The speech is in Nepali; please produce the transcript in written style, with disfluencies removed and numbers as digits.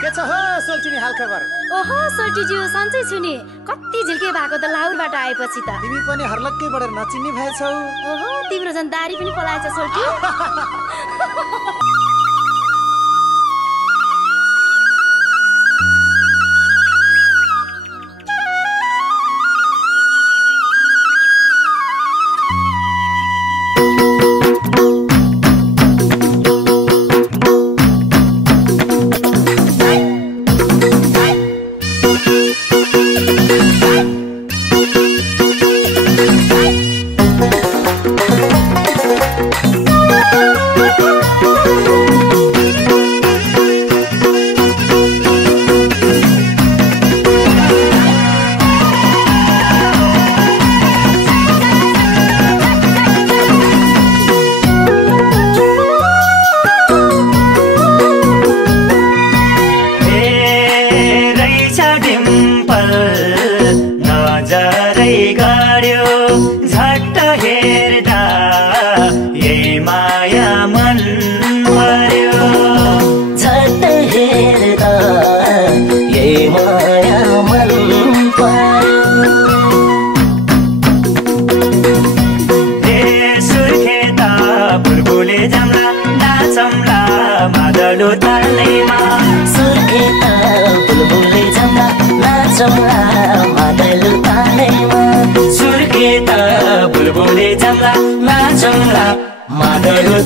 के छ हो सोल्टिनी हाल खबर? ओहो सोल्टीज्यू सन्चै छु नि। कति झिल्के भएको त लाउरबाट आएपछि त। तिमी पनि हर्लक्कै बढेर नचिन्ने भएछौ। ओहो तिम्रो झन् दारी पनि पलाएछ सोल्टी। बुलबुल जमला नाचमला मादलु